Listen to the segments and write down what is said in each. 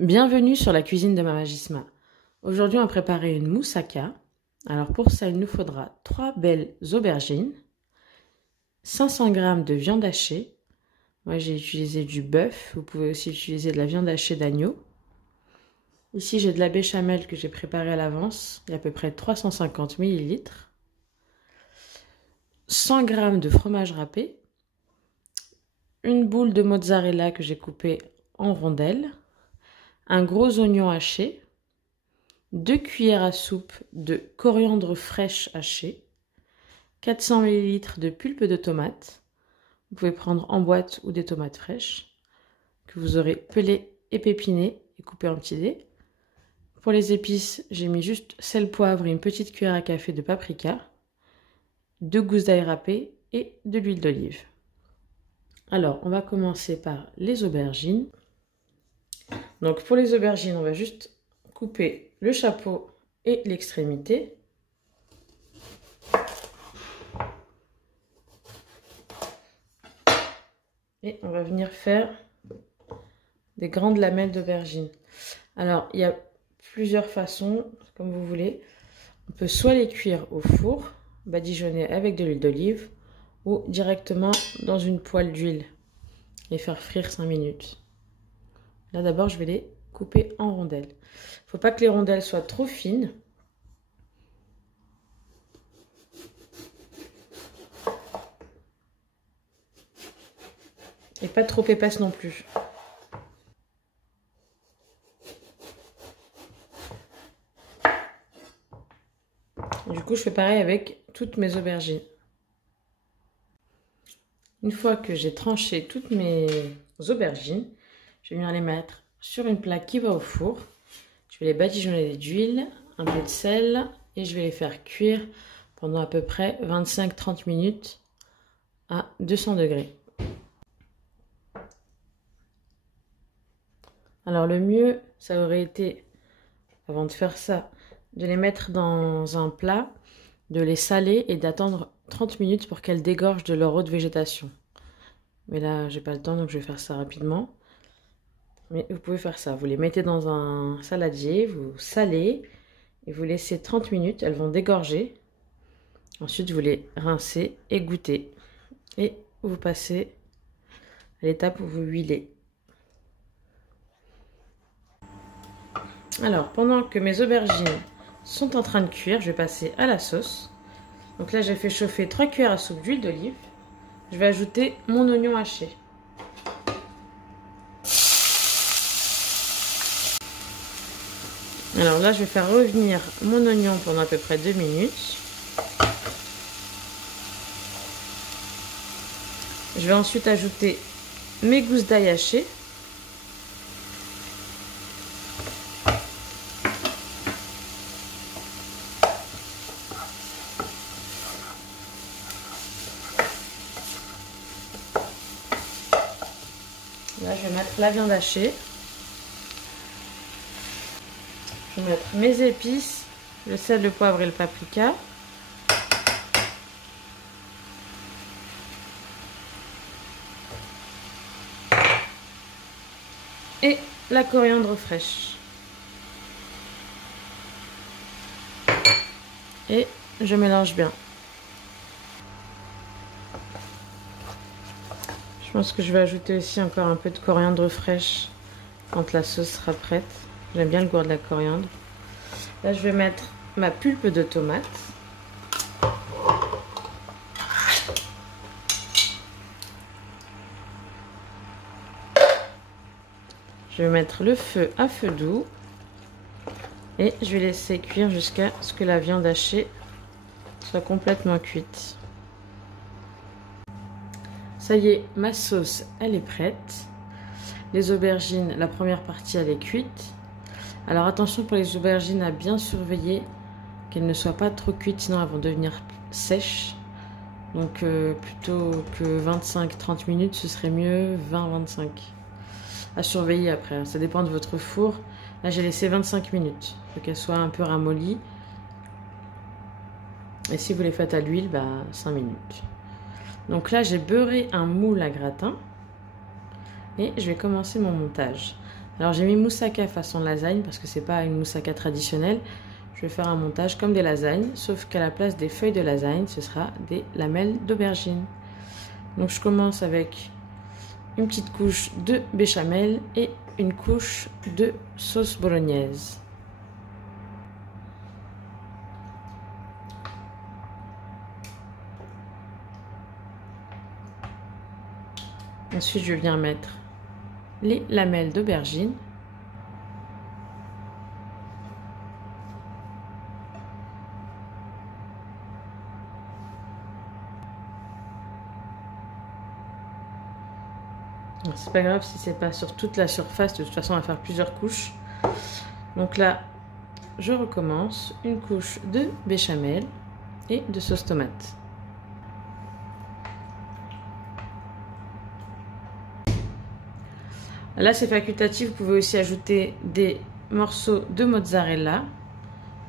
Bienvenue sur la cuisine de Mama Gisma. Aujourd'hui, on va préparer une moussaka. Alors pour ça, il nous faudra 3 belles aubergines, 500 g de viande hachée. Moi, j'ai utilisé du bœuf. Vous pouvez aussi utiliser de la viande hachée d'agneau. Ici, j'ai de la béchamel que j'ai préparée à l'avance. Il y a à peu près 350 ml. 100 g de fromage râpé. Une boule de mozzarella que j'ai coupée en rondelles. Un gros oignon haché. 2 cuillères à soupe de coriandre fraîche hachée. 400 ml de pulpe de tomate. Vous pouvez prendre en boîte ou des tomates fraîches que vous aurez pelées, épinées et coupées en petits dés. Pour les épices, j'ai mis juste sel, poivre et une petite cuillère à café de paprika, 2 gousses d'ail râpées et de l'huile d'olive. Alors, on va commencer par les aubergines. Donc, pour les aubergines, on va juste couper le chapeau et l'extrémité. Et on va venir faire des grandes lamelles d'aubergine. Alors, il y a plusieurs façons, comme vous voulez. On peut soit les cuire au four, badigeonner avec de l'huile d'olive, ou directement dans une poêle d'huile et faire frire 5 minutes. Là, d'abord, je vais les couper en rondelles. Il ne faut pas que les rondelles soient trop fines. Et pas trop épaisses non plus. Du coup, je fais pareil avec toutes mes aubergines. Une fois que j'ai tranché toutes mes aubergines, je vais venir les mettre sur une plaque qui va au four. Je vais les badigeonner d'huile, un peu de sel et je vais les faire cuire pendant à peu près 25-30 minutes à 200 degrés. Alors le mieux, ça aurait été, avant de faire ça, de les mettre dans un plat, de les saler et d'attendre 30 minutes pour qu'elles dégorgent de leur eau de végétation. Mais là, j'ai pas le temps, donc je vais faire ça rapidement. Mais vous pouvez faire ça. Vous les mettez dans un saladier, vous salez et vous laissez 30 minutes. Elles vont dégorger. Ensuite, vous les rincez, égouttez. Et vous passez à l'étape où vous huilez. Alors, pendant que mes aubergines sont en train de cuire, je vais passer à la sauce. Donc là, j'ai fait chauffer 3 cuillères à soupe d'huile d'olive. Je vais ajouter mon oignon haché. Alors là, je vais faire revenir mon oignon pendant à peu près 2 minutes. Je vais ensuite ajouter mes gousses d'ail hachées. Là, je vais mettre la viande hachée. Je vais mettre mes épices, le sel, le poivre et le paprika. Et la coriandre fraîche. Et je mélange bien. Je pense que je vais ajouter aussi encore un peu de coriandre fraîche quand la sauce sera prête. J'aime bien le goût de la coriandre. Là, je vais mettre ma pulpe de tomate. Je vais mettre le feu à feu doux. Et je vais laisser cuire jusqu'à ce que la viande hachée soit complètement cuite. Ça y est, ma sauce, elle est prête. Les aubergines, la première partie, elle est cuite. Alors attention pour les aubergines à bien surveiller qu'elles ne soient pas trop cuites, sinon elles vont devenir sèches. Donc plutôt que 25-30 minutes, ce serait mieux 20-25. À surveiller après, ça dépend de votre four. Là, j'ai laissé 25 minutes, pour qu'elles soient un peu ramollies. Et si vous les faites à l'huile, 5 minutes. Donc là, j'ai beurré un moule à gratin. Et je vais commencer mon montage. Alors j'ai mis moussaka façon lasagne parce que c'est pas une moussaka traditionnelle. Je vais faire un montage comme des lasagnes, sauf qu'à la place des feuilles de lasagne, ce sera des lamelles d'aubergine. Donc je commence avec une petite couche de béchamel et une couche de sauce bolognaise. Ensuite, je viens mettre les lamelles d'aubergine. C'est pas grave si c'est pas sur toute la surface, de toute façon on va faire plusieurs couches. Donc là, je recommence une couche de béchamel et de sauce tomate. Là c'est facultatif, vous pouvez aussi ajouter des morceaux de mozzarella.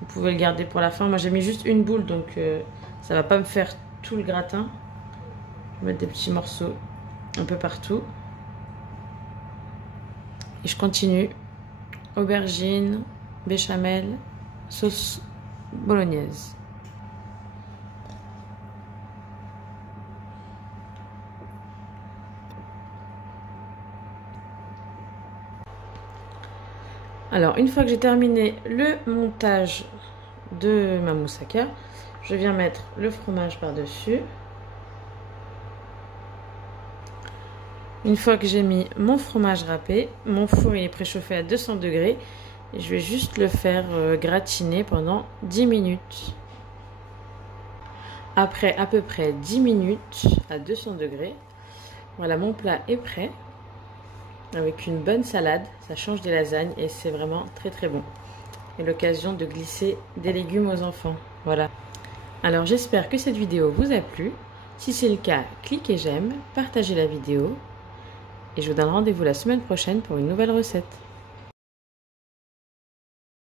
Vous pouvez le garder pour la fin. Moi j'ai mis juste une boule donc ça va pas me faire tout le gratin. Je vais mettre des petits morceaux un peu partout. Et je continue. Aubergine, béchamel, sauce bolognaise. Alors, une fois que j'ai terminé le montage de ma moussaka, je viens mettre le fromage par-dessus. Une fois que j'ai mis mon fromage râpé, mon four il est préchauffé à 200 degrés et je vais juste le faire gratiner pendant 10 minutes. Après à peu près 10 minutes à 200 degrés, voilà, mon plat est prêt avec une bonne salade. Ça change des lasagnes et c'est vraiment très très bon. Et l'occasion de glisser des légumes aux enfants. Voilà. Alors j'espère que cette vidéo vous a plu. Si c'est le cas, cliquez j'aime, partagez la vidéo. Et je vous donne rendez-vous la semaine prochaine pour une nouvelle recette.